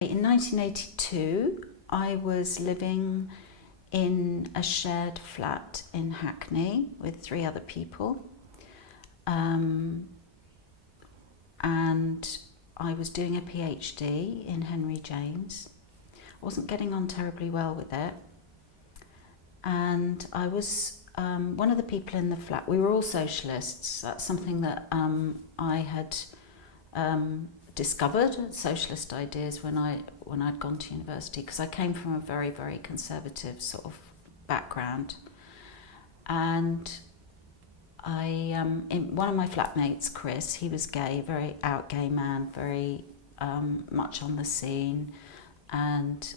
In 1982, I was living in a shared flat in Hackney with 3 other people. And I was doing a PhD in Henry James. I wasn't getting on terribly well with it. And I was one of the people in the flat. We were all socialists. That's something that I had discovered, socialist ideas, when I'd gone to university, because I came from a very, very conservative sort of background. And one of my flatmates, Chris, he was gay, very out gay man, very much on the scene, and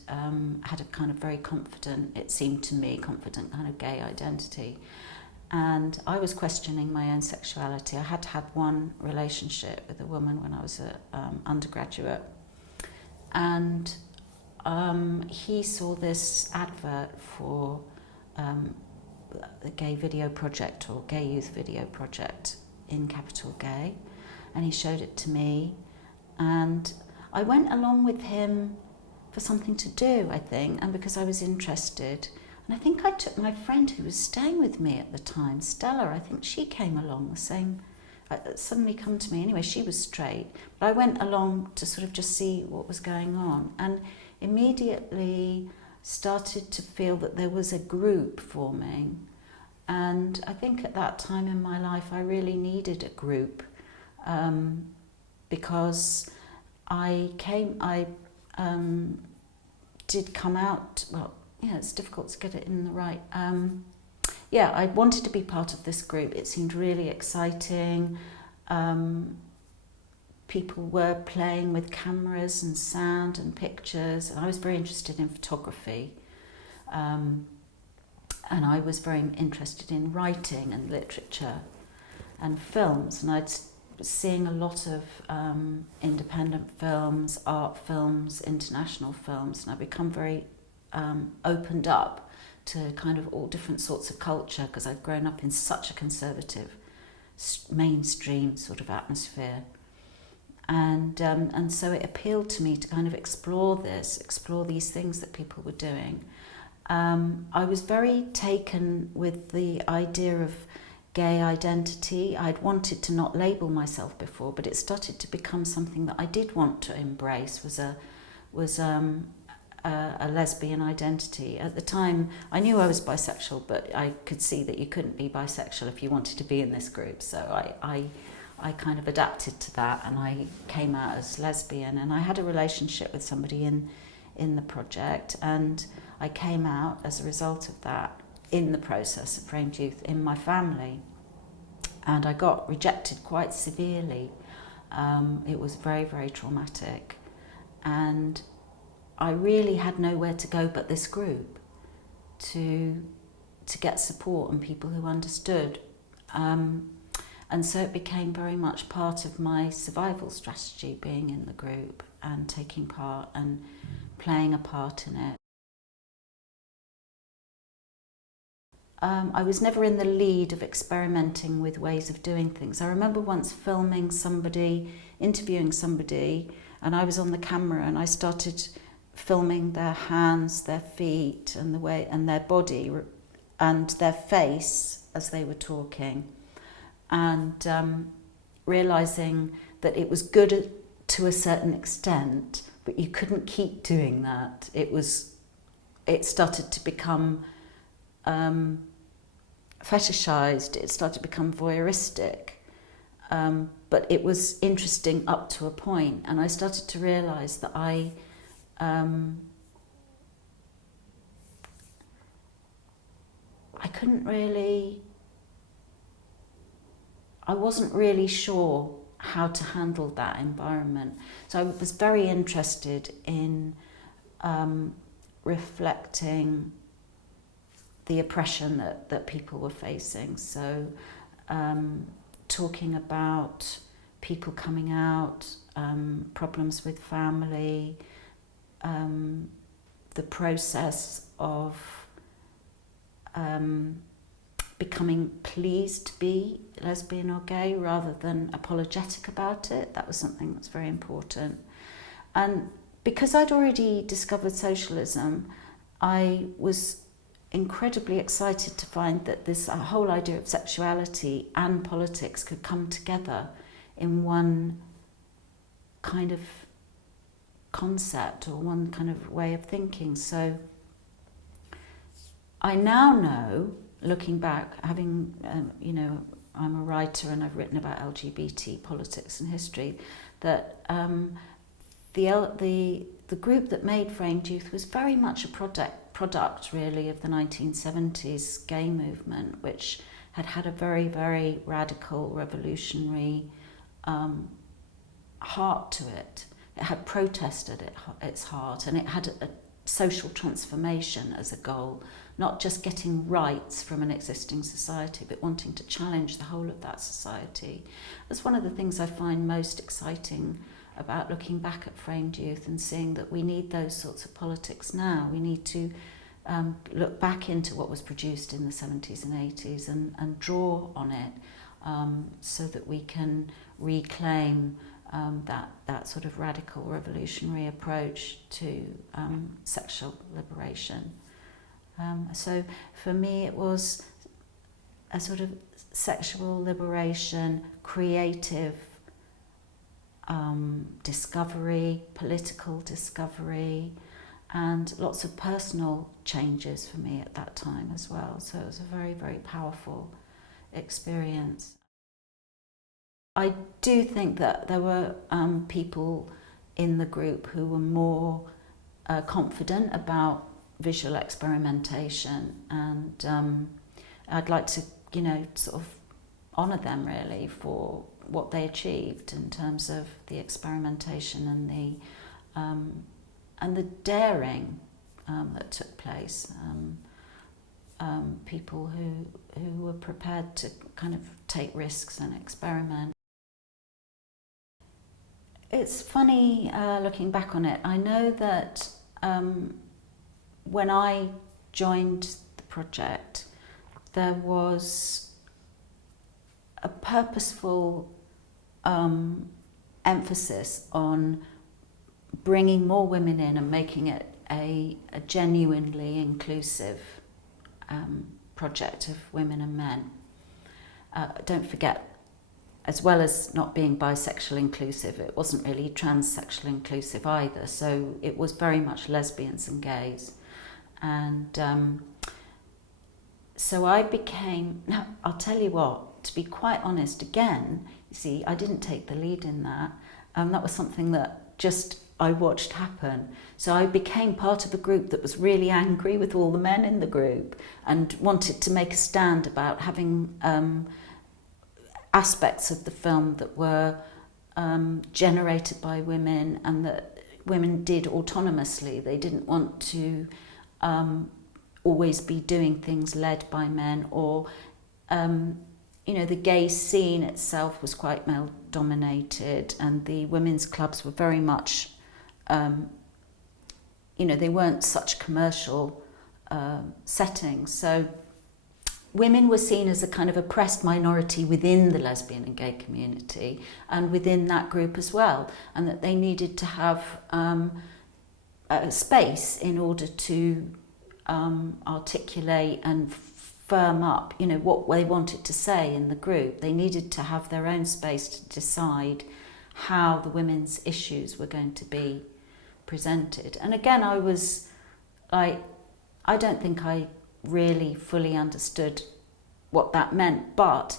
had a kind of very confident, it seemed to me, confident kind of gay identity. And I was questioning my own sexuality. I had had one relationship with a woman when I was an undergraduate. And he saw this advert for the Gay Video Project, or Gay Youth Video Project in Capital Gay. And he showed it to me. And I went along with him for something to do, I think, and because I was interested. And I think I took my friend who was staying with me at the time, Stella, I think she came along the same, suddenly come to me. Anyway, she was straight, but I went along to sort of just see what was going on, and immediately started to feel that there was a group forming. And I think at that time in my life, I really needed a group, because I did come out, well, yeah, it's difficult to get it in the right. I wanted to be part of this group. It seemed really exciting. People were playing with cameras and sound and pictures, and I was very interested in photography. And I was very interested in writing and literature and films, and I'd was seeing a lot of independent films, art films, international films, and I'd become very opened up to kind of all different sorts of culture, because I'd grown up in such a conservative, mainstream sort of atmosphere. And so it appealed to me to kind of explore these things that people were doing. I was very taken with the idea of gay identity. I'd wanted to not label myself before, but it started to become something that I did want to embrace, was a lesbian identity. At the time, I knew I was bisexual, but I could see that you couldn't be bisexual if you wanted to be in this group. So I kind of adapted to that, and I came out as lesbian. And I had a relationship with somebody in the project, and I came out as a result of that in the process of Framed Youth in my family. And I got rejected quite severely. It was very, very traumatic. And I really had nowhere to go but this group to get support and people who understood. And so it became very much part of my survival strategy, being in the group and taking part and playing a part in it. I was never in the lead of experimenting with ways of doing things. I remember once filming somebody, interviewing somebody, and I was on the camera, and I started filming their hands, their feet, and the way, and their body and their face as they were talking, and realizing that it was good to a certain extent, but you couldn't keep doing that. It started to become fetishized. It started to become voyeuristic. But it was interesting up to a point, and I started to realize that I wasn't really sure how to handle that environment. So I was very interested in reflecting the oppression that people were facing. So talking about people coming out, problems with family, the process of becoming pleased to be lesbian or gay rather than apologetic about it. That was something that's very important. And because I'd already discovered socialism, I was incredibly excited to find that this whole idea of sexuality and politics could come together in one kind of concept or one kind of way of thinking. So I now know, looking back, having, I'm a writer and I've written about LGBT politics and history, that the group that made Framed Youth was very much a product really of the 1970s gay movement, which had a very, very radical, revolutionary heart to it. It had protest at its heart, and it had a social transformation as a goal, not just getting rights from an existing society, but wanting to challenge the whole of that society. That's one of the things I find most exciting about looking back at Framed Youth and seeing that we need those sorts of politics now. We need to look back into what was produced in the 70s and 80s and draw on it so that we can reclaim that sort of radical revolutionary approach to sexual liberation. So for me it was a sort of sexual liberation, creative discovery, political discovery, and lots of personal changes for me at that time as well. So it was a very, very powerful experience. I do think that there were people in the group who were more confident about visual experimentation, and I'd like to, sort of honour them really for what they achieved in terms of the experimentation and the daring that took place. People who were prepared to kind of take risks and experiment. It's funny looking back on it. I know that when I joined the project, there was a purposeful emphasis on bringing more women in and making it a genuinely inclusive project of women and men. Don't forget, as well as not being bisexual inclusive, it wasn't really transsexual inclusive either. So it was very much lesbians and gays. And so I became, now I'll tell you what, to be quite honest, again, you see, I didn't take the lead in that. That was something that just I watched happen. So I became part of a group that was really angry with all the men in the group and wanted to make a stand about having aspects of the film that were generated by women and that women did autonomously. They didn't want to always be doing things led by men, or the gay scene itself was quite male dominated, and the women's clubs were very much they weren't such commercial settings. So women were seen as a kind of oppressed minority within the lesbian and gay community and within that group as well, and that they needed to have a space in order to articulate and firm up, what they wanted to say in the group. They needed to have their own space to decide how the women's issues were going to be presented. And again, I was like, I don't think I really fully understood what that meant, but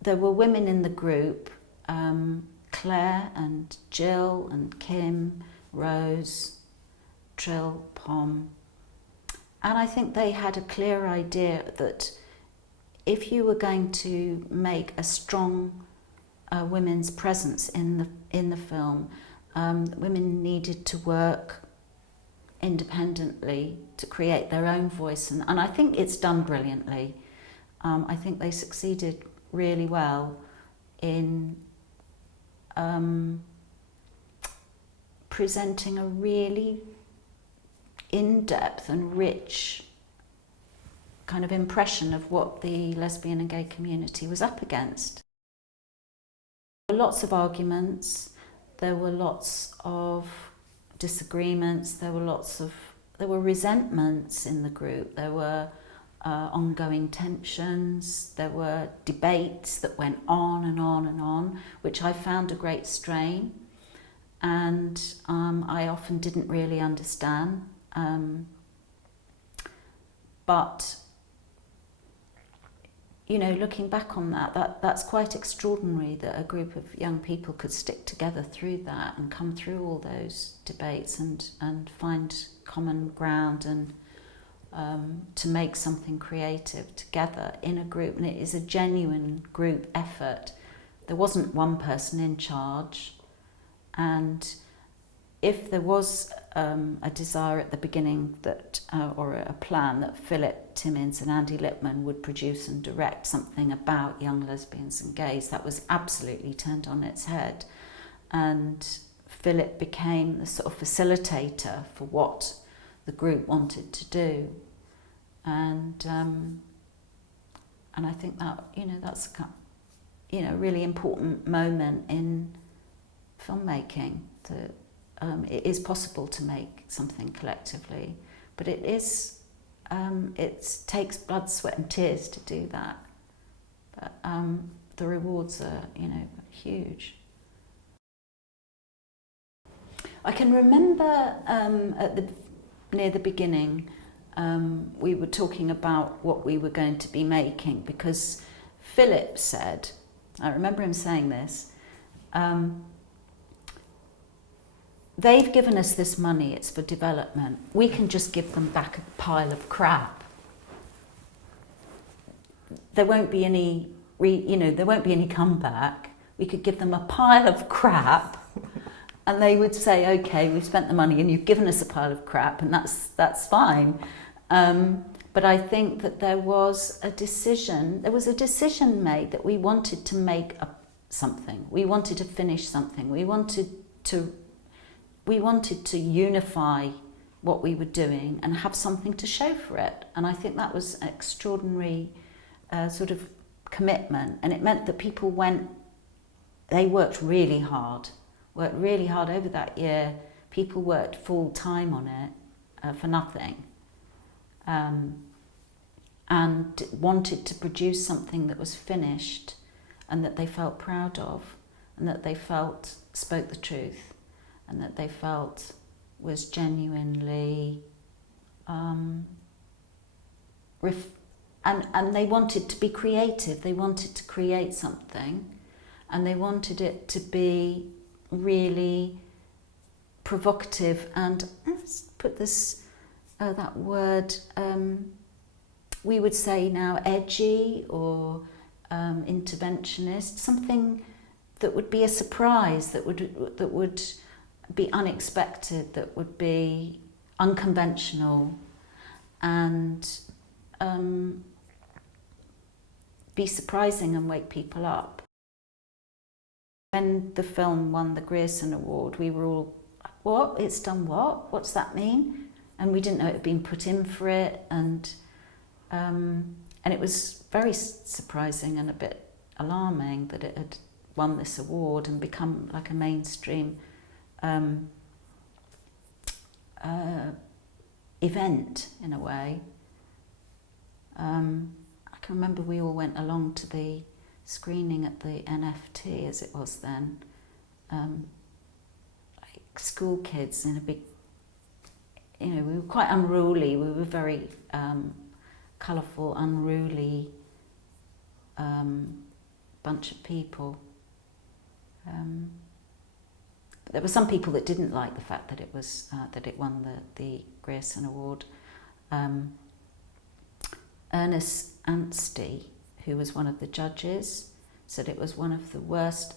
there were women in the group, Claire and Jill and Kim, Rose, Trill, Pom, and I think they had a clear idea that if you were going to make a strong women's presence in the film, women needed to work independently to create their own voice, and I think it's done brilliantly. I think they succeeded really well in presenting a really in-depth and rich kind of impression of what the lesbian and gay community was up against. There were lots of arguments, there were lots of disagreements, there were resentments in the group, there were ongoing tensions, there were debates that went on and on and on, which I found a great strain, and I often didn't really understand. But you know, looking back on that's quite extraordinary that a group of young people could stick together through that and come through all those debates and find common ground and to make something creative together in a group. And it is a genuine group effort. There wasn't one person in charge, and if there was a desire at the beginning that, or a plan that Philip Timmins and Andy Lipman would produce and direct something about young lesbians and gays, that was absolutely turned on its head. And Philip became the sort of facilitator for what the group wanted to do. And I think that, you know, that's a really important moment in filmmaking, that it is possible to make something collectively, but it takes blood, sweat and tears to do that. But the rewards are, you know, huge. I can remember near the beginning, we were talking about what we were going to be making, because Philip said, I remember him saying this, they've given us this money, it's for development. We can just give them back a pile of crap. There won't be any, there won't be any comeback. We could give them a pile of crap, and they would say, "Okay, we've spent the money, and you've given us a pile of crap, and that's fine." But I think that there was a decision made that we wanted to make something. We wanted to finish something. We wanted to unify what we were doing and have something to show for it. And I think that was an extraordinary sort of commitment. And it meant that people they worked really hard over that year. People worked full time on it for nothing. And wanted to produce something that was finished and that they felt proud of, and that they felt spoke the truth, and that they felt was genuinely and they wanted to be creative. They wanted to create something, and they wanted it to be really provocative and, let's put this that word, we would say now, edgy or interventionist, something that would be a surprise, that would be unexpected, that would be unconventional, and be surprising and wake people up. When the film won the Grierson Award, we were all, what? It's done what? What's that mean? And we didn't know it had been put in for it, and it was very surprising and a bit alarming that it had won this award and become like a mainstream event in a way. I can remember we all went along to the screening at the NFT, as it was then, like school kids in a big, we were quite unruly. We were very colourful, unruly bunch of people. But there were some people that didn't like the fact that it was that it won the Grierson Award. Ernest Anstey, who was one of the judges, said it was one of the worst.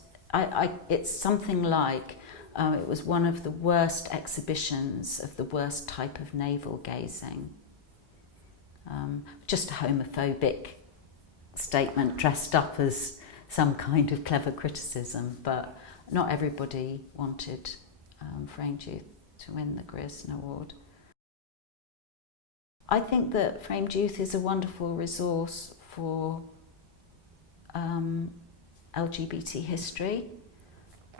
It's something like it was one of the worst exhibitions of the worst type of navel gazing. Just a homophobic statement dressed up as some kind of clever criticism, but not everybody wanted Framed Youth to win the Grierson Award. I think that Framed Youth is a wonderful resource for LGBT history.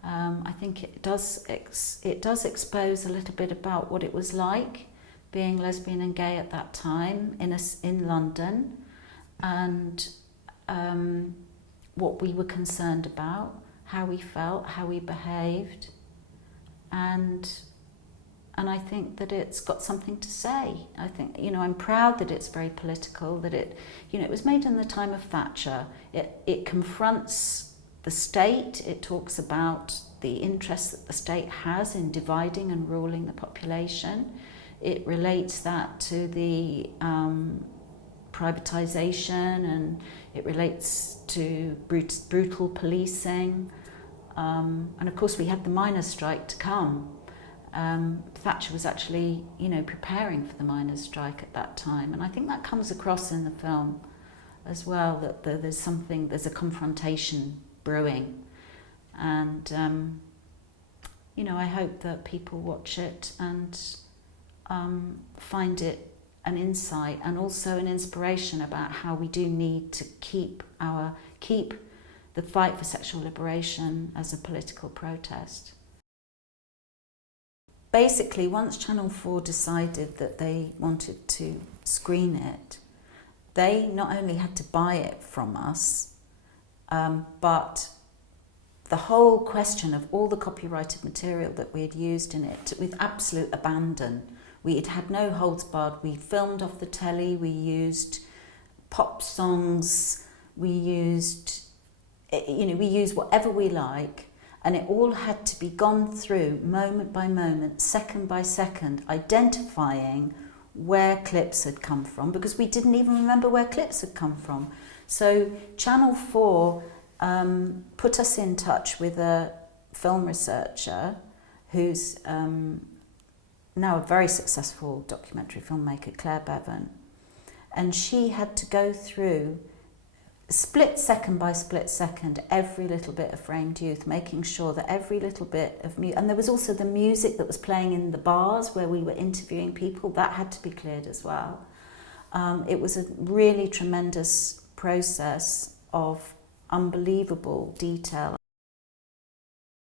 I think it does expose a little bit about what it was like being lesbian and gay at that time in London, and what we were concerned about, how we felt, how we behaved, and I think that it's got something to say. I think, I'm proud that it's very political, that it was made in the time of Thatcher. It confronts the state. It talks about the interest that the state has in dividing and ruling the population. It relates that to the privatisation, and it relates to brutal policing. And of course we had the miners' strike to come. Thatcher was actually, preparing for the miners' strike at that time. And I think that comes across in the film as well, that there's a confrontation brewing. And, I hope that people watch it and find it an insight and also an inspiration about how we do need to keep the fight for sexual liberation as a political protest. Basically, once Channel 4 decided that they wanted to screen it, they not only had to buy it from us, but the whole question of all the copyrighted material that we had used in it with absolute abandon. We had no holds barred. We filmed off the telly, we used pop songs, we used whatever we like, and it all had to be gone through moment by moment, second by second, identifying where clips had come from, because we didn't even remember where clips had come from. So Channel 4 put us in touch with a film researcher who's now a very successful documentary filmmaker, Claire Bevan, and she had to go through split second by split second every little bit of Framed Youth, making sure that every little bit of music, and there was also the music that was playing in the bars where we were interviewing people, that had to be cleared as well. It was a really tremendous process of unbelievable detail.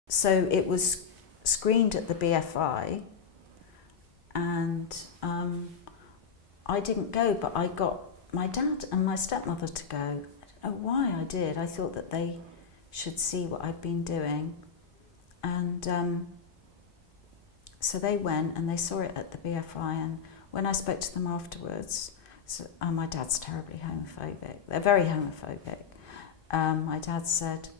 So it was screened at the BFI, and I didn't go, but I got my dad and my stepmother to go. I don't know why I did. I thought that they should see what I'd been doing. And so they went and they saw it at the BFI, and when I spoke to them afterwards, my dad's terribly homophobic. They're very homophobic. My dad said,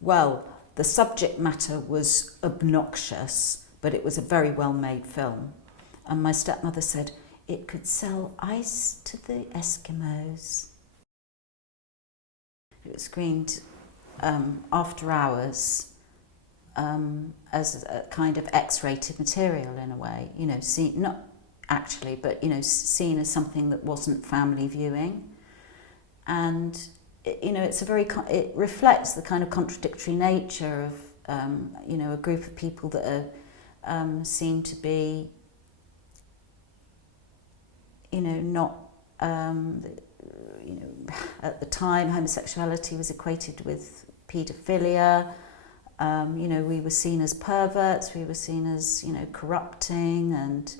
well, the subject matter was obnoxious, but it was a very well-made film. And my stepmother said, it could sell ice to the Eskimos. It was screened after hours as a kind of X-rated material in a way, not actually, but, seen as something that wasn't family viewing. And, it reflects the kind of contradictory nature of, a group of people that are seen to be, not, at the time homosexuality was equated with paedophilia. We were seen as perverts, we were seen as, corrupting and,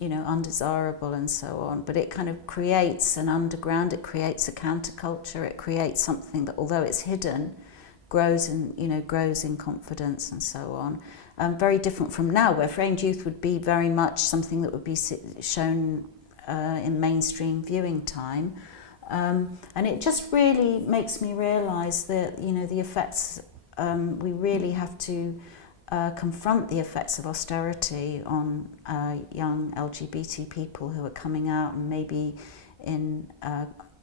undesirable and so on. But it kind of creates an underground, it creates a counterculture, it creates something that, although it's hidden, grows in confidence and so on. Very different from now, where Framed Youth would be very much something that would be shown in mainstream viewing time. And it just really makes me realise that, the effects, we really have to confront the effects of austerity on young LGBT people who are coming out and maybe in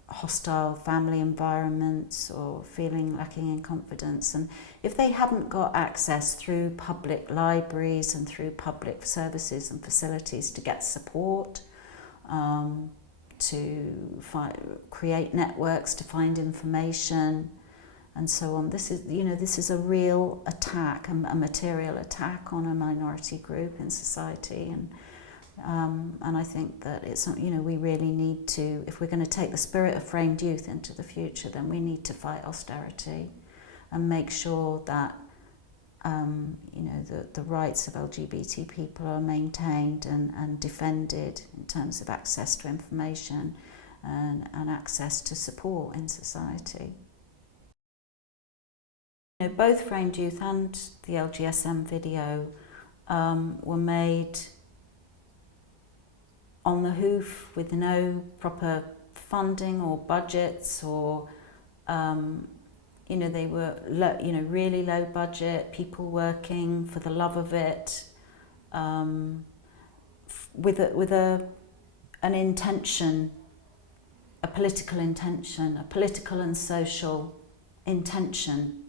hostile family environments or feeling lacking in confidence. And if they haven't got access through public libraries and through public services and facilities to get support, to create networks, to find information, and so on. This is a real attack, a material attack on a minority group in society, And I think that it's, you know, we really need to, if we're going to take the spirit of framed youth into the future, then we need to fight austerity and make sure that you know, the rights of LGBT people are maintained and defended in terms of access to information and access to support in society. You know, both Framed Youth and the LGSM video were made on the hoof with no proper funding or budgets, or you know, they were really low budget, people working for the love of it, with an intention, a political intention, a political and social intention